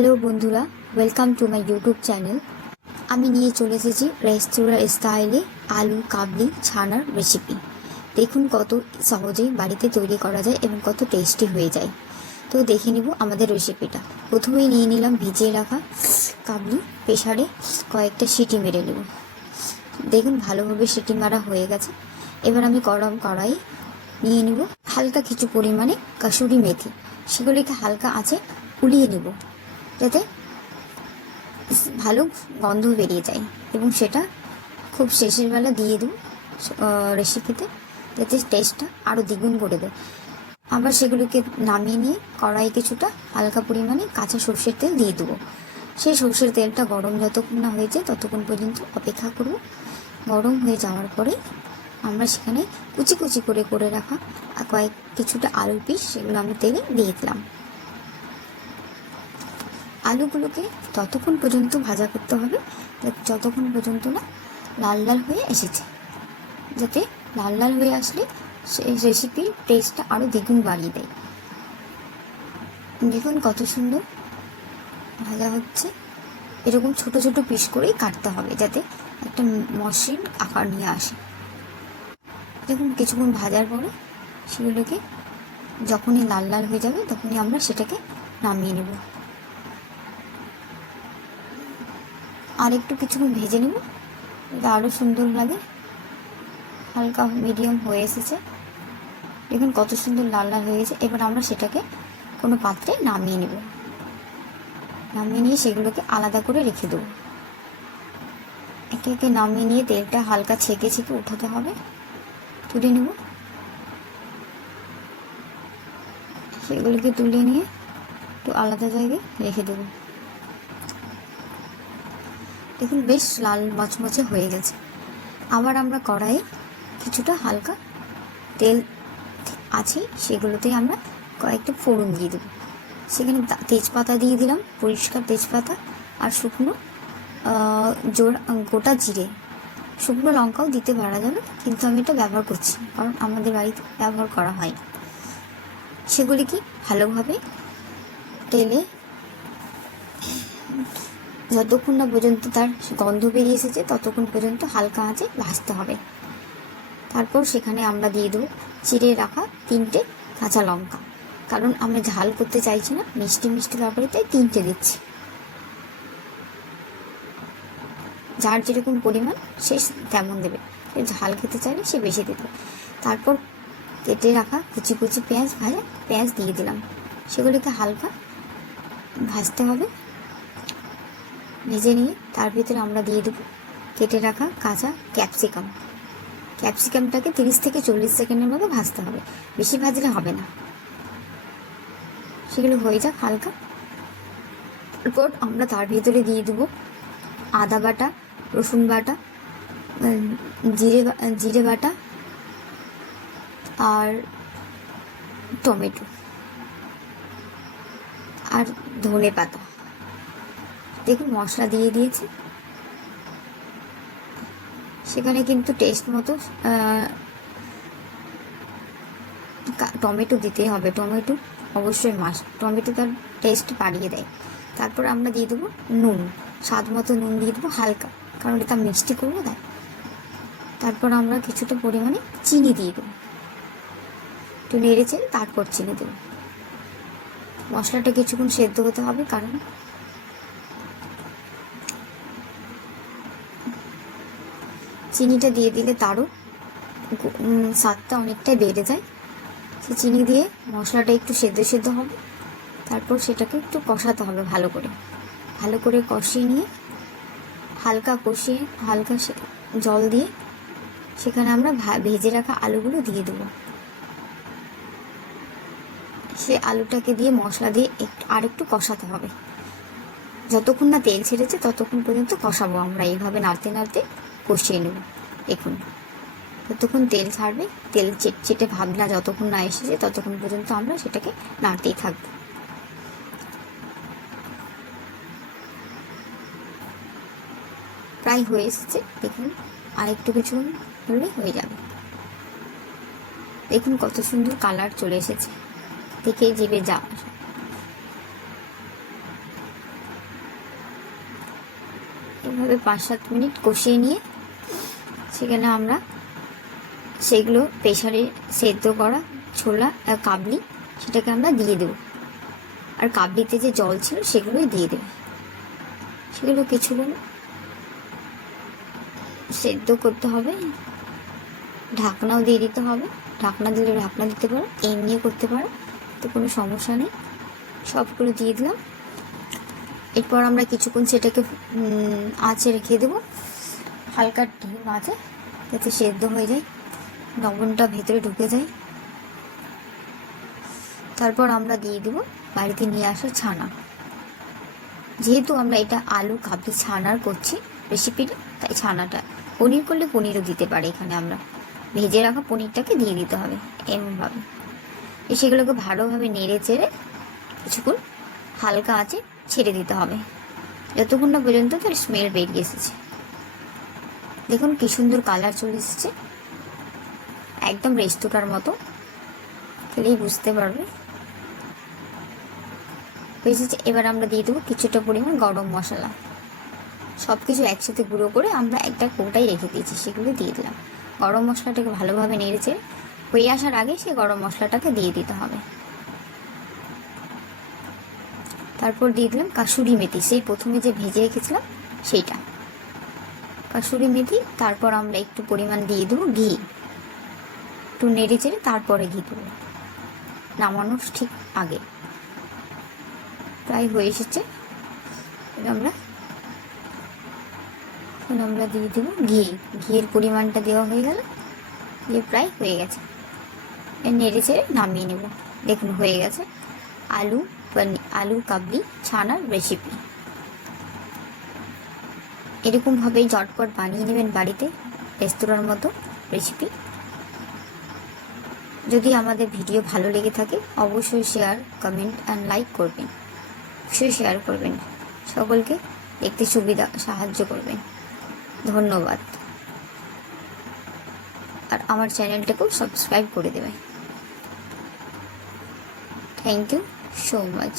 Hello বন্ধুরা welcome to my YouTube channel আমি নিয়ে চলে এসেছি রেস্তোরাঁ স্টাইলে আলু, কাবলি, ছানার রেসিপি দেখুন কত সহজেই বাড়িতে তৈরি করা যায় এবং কত টেস্টি হয়ে যায়। তো দেখে নিব আমাদের রেসিপিটা প্রথমেই নিয়ে নিলাম ভিজিয়ে রাখা কাবলি প্রেশারে কয়েকটা সিটি মেরে নেব। দেখুন ভালোভাবে সিটি মারা হয়ে গেছে। এবার আমি গরম কড়াই নিয়ে নিব হালকা কিছু পরিমাণে কাসুরি মেথি। সেগুলিকে হালকা আঁচে উলিয়ে নেব। যাতে ভালো গন্ধ বেরিয়ে যায়। এবং সেটা খুব শেষের বেলা দিয়ে দেবো রেসিপিতে যাতে টেস্টটা আরও দ্বিগুণ করে দেয়। আবার সেগুলোকে নামিয়ে নিয়ে কড়াই কিছুটা হালকা পরিমাণে কাঁচা সর্ষের তেল দিয়ে দেবো। সেই সর্ষের তেলটা গরম যতক্ষণ না হয়েছে ততক্ষণ পর্যন্ত অপেক্ষা করব। গরম হয়ে যাওয়ার পরে আমরা সেখানে কুচি কুচি করে করে রাখা কয়েক কিছুটা আলুর পিস, সেগুলো আমি তেলে দিয়ে দিলাম। আলুগুলোকে ততক্ষণ পর্যন্ত ভাজা করতে হবে। যতক্ষণ পর্যন্ত না লাল লাল হয়ে এসেছে। যাতে লাল লাল হয়ে আসলে সেই রেসিপির টেস্টটা আরও দ্বিগুণ বাড়িয়ে দেয়। দেখুন কত সুন্দর ভাজা হচ্ছে। এরকম ছোট ছোট পিস করেই কাটতে হবে যাতে একটা মসৃণ আকার নিয়ে আসে। দেখুন কিছুক্ষণ ভাজার পরে সেগুলোকে যখনই লাল লাল হয়ে যাবে তখনই আমরা সেটাকে নামিয়ে নেব। আর একটু কিছুক্ষণ ভেজে নেব। এটা আরও সুন্দর লাগে। হালকা মিডিয়াম হয়ে এসেছে। দেখুন কত সুন্দর লাল লাল হয়ে গেছে। এবার আমরা সেটাকে কোনো পাত্রে নামিয়ে নেব। নামিয়ে নিয়ে সেগুলোকে আলাদা করে রেখে দেবো। একে একে নামিয়ে নিয়ে তেলটা হালকা ছেঁকে ছেঁকে উঠাতে হবে। তুলে নেব। সেগুলোকে তুলে নিয়ে একটু আলাদা জায়গায় রেখে দেবো। দেখুন, বেশ লাল মচমচে হয়ে গেছে। আবার আমরা কড়াইয়ে কিছুটা হালকা তেল আছে, সেগুলোতে আমরা কয়েকটা ফোড়ন দিয়ে দেবো। সেখানে তেজপাতা দিয়ে দিলাম, পরিষ্কার তেজপাতা আর শুকনো জোড়া, গোটা জিরে। শুকনো লঙ্কাও দিতে পারা যাবে, কিন্তু আমি এটা ব্যবহার করছি, কারণ আমাদের বাড়িতে ব্যবহার করা হয় সেগুলি কি ভালোভাবে তেলে যতক্ষণ না পর্যন্ত তার গন্ধ বেরিয়ে এসেছে, ততক্ষণ পর্যন্ত হালকা আঁচে ভাজতে হবে। তারপর সেখানে আমরা দিয়ে দেবো চিড়ে রাখা তিনটে কাঁচা লঙ্কা। কারণ আমরা ঝাল করতে চাইছি না, মিষ্টি মিষ্টি ব্যাপারে তাই তিনটে দিচ্ছি। যার যেরকম পরিমাণ, সে তেমন দেবে। ঝাল খেতে চাইলে সে বেশি দেবে। তারপর কেটে রাখা কুচি কুচি পেঁয়াজ, ভাজা পেঁয়াজ দিয়ে দিলাম। সেগুলিকে হালকা ভাজতে হবে। ভেজে নিয়ে তার ভিতরে আমরা দিয়ে দেবো কেটে রাখা কাঁচা ক্যাপসিকাম। ক্যাপসিকামটাকে তিরিশ থেকে চল্লিশ সেকেন্ডের মতো ভাজতে হবে, বেশি ভাজলে হবে না। সেগুলো হয়ে যাক হালকা। তারপর আমরা তার ভিতরে দিয়ে দেবো আদা বাটা, রসুন বাটা জিরে জিরে বাটা আর টমেটো আর ধনে পাতা। দেখুন, মশলা দিয়ে দিয়েছি। সেখানে কিন্তু টেস্ট মতো টমেটো দিতে হবে। টমেটো অবশ্যই মাস টমেটো তার টেস্ট বাড়িয়ে দেয়। তারপর আমরা দিয়ে দেবো নুন। স্বাদ মতো নুন দিয়ে দেবো হালকা, কারণ এটা মিষ্টি করব তাই। তারপর আমরা কিছুটা পরিমাণে চিনি দিয়ে দেবো। একটু নেড়েছে তারপর চিনি দেবো। মশলাটা কিছুক্ষণ সেদ্ধ হতে হবে, কারণ চিনিটা দিয়ে দিলে তারও স্বাদটা অনেকটাই বেড়ে যায়। সে চিনি দিয়ে মশলাটা একটু সেদ্ধ সেদ্ধ হবে। তারপর সেটাকে একটু কষাতে হবে ভালো করে। ভালো করে কষিয়ে নিয়ে হালকা কষিয়ে, হালকা জল দিয়ে সেখানে আমরা ভেজে রাখা আলুগুলো দিয়ে দেবো। সে আলুটাকে দিয়ে মশলা দিয়ে একটু আর একটু কষাতে হবে। যতক্ষণ না তেল ছেড়েছে ততক্ষণ পর্যন্ত কষাবো আমরা। এইভাবে নাড়তে নাড়তে কষিয়ে নেব। দেখুন যতক্ষণ তেল ছাড়বে, তেল চেটচেটে ভাবনা যতক্ষণ না এসেছে ততক্ষণ পর্যন্ত আমরা সেটাকে নাড়তেই থাকব। প্রায় হয়ে এসেছে, দেখুন আর একটু কিছু হলে হয়ে যাবে। দেখুন কত সুন্দর কালার চলে এসেছে, দেখে জিভে যা এভাবে পাঁচ সাত মিনিট কষিয়ে নিয়ে সেখানে আমরা সেগুলো প্রেশারে সেদ্ধ করা ছোলা কাবলি সেটাকে আমরা দিয়ে দেবো। আর কাবলিতে যে জল ছিল সেগুলোই দিয়ে দেবে। সেগুলো কিছুক্ষণ সেদ্ধ করতে হবে। ঢাকনাও দিয়ে দিতে হবে। ঢাকনা দিলে ঢাকনা দিতে পারো, এমনিও করতে পারো, তো কোনো সমস্যা নেই। সবগুলো দিয়ে দিলাম। এরপর আমরা কিছুক্ষণ সেটাকে আঁচে রেখে দেবো। হালকা ডিম আছে যাতে সেদ্ধ হয়ে যায়, লবণটা ভেতরে ঢুকে যায়। তারপর আমরা দিয়ে দেবো বাড়িতে নিয়ে আসা ছানা। যেহেতু আমরা এটা আলু কাবলি ছানার করছি রেসিপিটা তাই ছানাটা পনির করলে পনিরও দিতে পারে এখানে আমরা। ভেজে রাখা পনিরটাকে দিয়ে দিতে হবে এমনভাবে। সেগুলোকে ভালোভাবে নেড়ে চেড়ে কিছুক্ষণ হালকা আছে ছেড়ে দিতে হবে। যতক্ষণ না পর্যন্ত তার স্মেল বেরিয়ে এসেছে। দেখুন কি সুন্দর কালার চলে এসেছে। একদম রেস্তোরাঁর মতো। খেলেই বুঝতে পারবে। এসেছে, এবার আমরা দিয়ে দেবো কিছুটা পরিমাণ গরম মশলা। সব কিছু একসাথে গুঁড়ো করে আমরা একটা কৌটায় রেখে দিয়েছি, সেগুলো দিয়ে দিলাম। গরম মশলাটাকে ভালোভাবে নেড়েছে হয়ে আসার আগে সে গরম মশলাটাকে দিয়ে দিতে হবে। তারপর দিয়ে দিলাম কাসুরি মেথি, সেই প্রথমে যে ভেজে রেখেছিলাম সেইটা। কাসুরি মেথি, তারপর আমরা একটু পরিমাণ দিয়ে দেবো ঘি। একটু নেড়ে চেড়ে তারপরে ঘি দেবো। নামানোর ঠিক আগে। প্রায় হয়ে এসেছে। আমরা আমরা দিয়ে দেবো ঘি। ঘিয়ের পরিমাণটা দেওয়া হয়ে গেল। দিয়ে প্রায় হয়ে গেছে। নেড়ে চেড়ে নামিয়ে নেব। দেখুন, হয়ে গেছে। আলু আলু, কাবলি, ছানার রেসিপি এরকমভাবেই ঝটপট বানিয়ে নেবেন বাড়িতে রেস্তোরাঁর মতো রেসিপি যদি আমাদের ভিডিও ভালো লেগে থাকে, অবশ্যই শেয়ার কমেন্ট অ্যান্ড লাইক করবেন। অবশ্যই শেয়ার করবেন। সকলকে দেখতে সুবিধা, সাহায্য করবেন। ধন্যবাদ। আর আমার চ্যানেলটাকেও সাবস্ক্রাইব করে দেবেন। Thank you so much